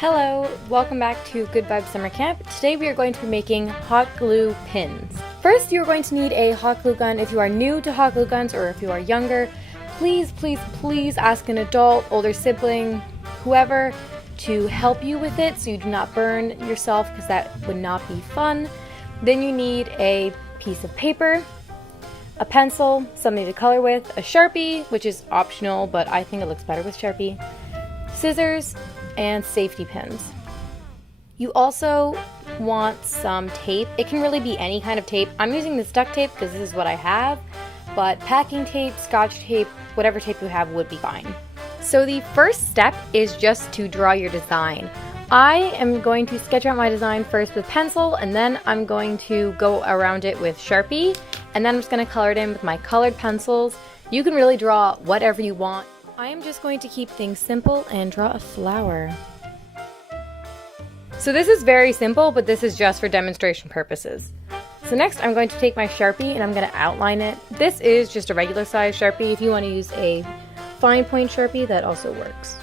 Hello, welcome back to Good Vibes Summer Camp. Today we are going to be making hot glue pins. First, you're going to need a hot glue gun. If you are new to hot glue guns or if you are younger, please ask an adult, older sibling, whoever, to help you with it so you do not burn yourself, because that would not be fun. Then you need a piece of paper, a pencil, something to color with, a Sharpie, which is optional, but I think it looks better with Sharpie, scissors, and safety pins. You also want some tape. It can really be any kind of tape. I'm using this duct tape because this is what I have, but packing tape, scotch tape, whatever tape you have would be fine. So the first step is just to draw your design. I am going to sketch out my design first with pencil, and then I'm going to go around it with Sharpie, and then I'm just going to color it in with my colored pencils. You can really draw whatever you want. I am just going to keep things simple and draw a flower. So this is very simple, but this is just for demonstration purposes. So next I'm going to take my Sharpie and I'm going to outline it. This is just a regular size Sharpie. If you want to use a fine point Sharpie, that also works.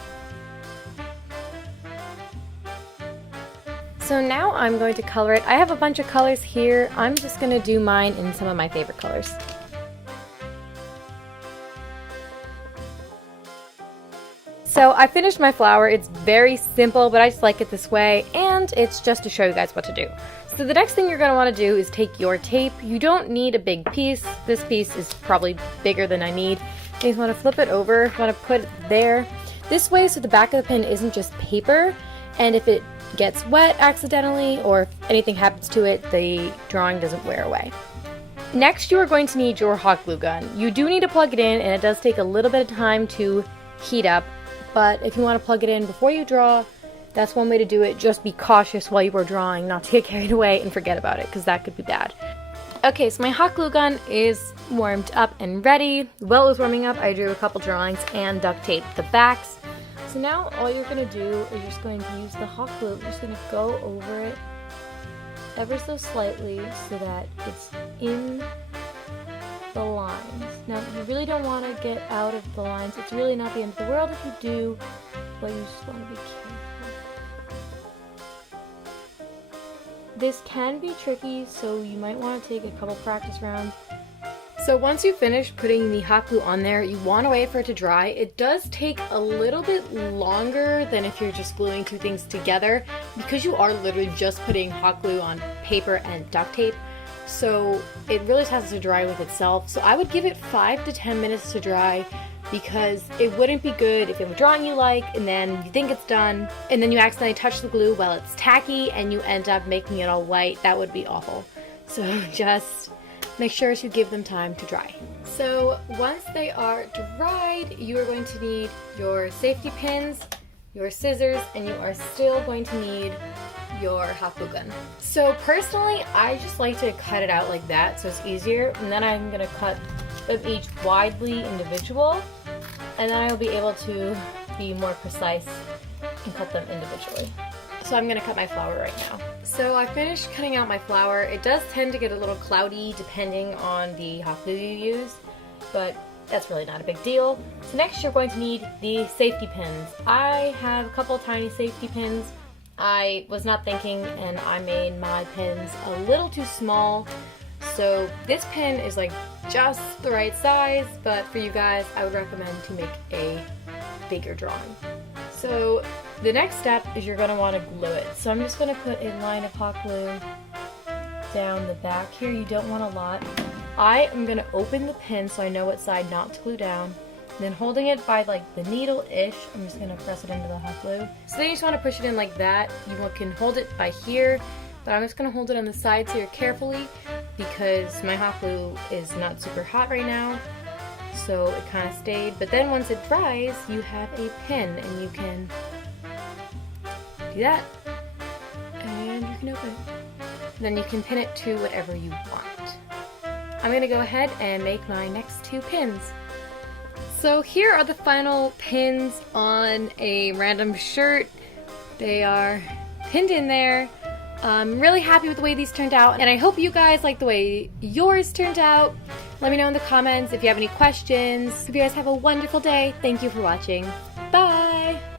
So now I'm going to color it. I have a bunch of colors here. I'm just going to do mine in some of my favorite colors. So I finished my flower. It's very simple, but I just like it this way, and it's just to show you guys what to do. So the next thing you're going to want to do is take your tape. You don't need a big piece. This piece is probably bigger than I need. You just want to flip it over. You want to put it there. This way so the back of the pin isn't just paper, and if it gets wet accidentally or if anything happens to it, the drawing doesn't wear away. Next, you are going to need your hot glue gun. You do need to plug it in, and it does take a little bit of time to heat up. But if you want to plug it in before you draw, that's one way to do it. Just be cautious while you are drawing, not to get carried away and forget about it, because that could be bad. Okay, so my hot glue gun is warmed up and ready. While it was warming up, I drew a couple drawings and duct taped the backs. So now all you're going to do is you're just going to use the hot glue. You're just going to go over it ever so slightly so that it's in the lines. Now, you really don't want to get out of the lines. It's really not the end of the world if you do, but you just want to be careful. This can be tricky, so you might want to take a couple practice rounds. So once you finish putting the hot glue on there, you want to wait for it to dry. It does take a little bit longer than if you're just gluing two things together, because you are literally just putting hot glue on paper and duct tape. So it really has to dry with itself. So I would give it 5 to 10 minutes to dry, because it wouldn't be good if you have a drawing you like and then you think it's done and then you accidentally touch the glue while it's tacky and you end up making it all white. That would be awful. So just make sure to give them time to dry. So once they are dried, you are going to need your safety pins, your scissors, and you are still going to need your hot glue gun. So personally, I just like to cut it out like that so it's easier, and then I'm going to cut them each widely individual, and then I will be able to be more precise and cut them individually. So I'm going to cut my flower right now. So I finished cutting out my flower. It does tend to get a little cloudy depending on the hot glue you use, but that's really not a big deal. So next you're going to need the safety pins. I have a couple tiny safety pins. I was not thinking, and I made my pins a little too small. So this pin is like just the right size, but for you guys, I would recommend to make a bigger drawing. So the next step is you're going to want to glue it. So I'm just going to put a line of hot glue down the back here. You don't want a lot. I am going to open the pin so I know what side not to glue down. Then holding it by like the needle-ish, I'm just going to press it into the hot glue. So then you just want to push it in like that. You can hold it by here, but I'm just going to hold it on the sides here carefully because my hot glue is not super hot right now. So it kind of stayed. But then once it dries, you have a pin and you can do that. And you can open it. Then you can pin it to whatever you want. I'm going to go ahead and make my next two pins. So here are the final pins on a random shirt. They are pinned in there. I'm really happy with the way these turned out, and I hope you guys like the way yours turned out. Let me know in the comments if you have any questions. Hope you guys have a wonderful day. Thank you for watching. Bye!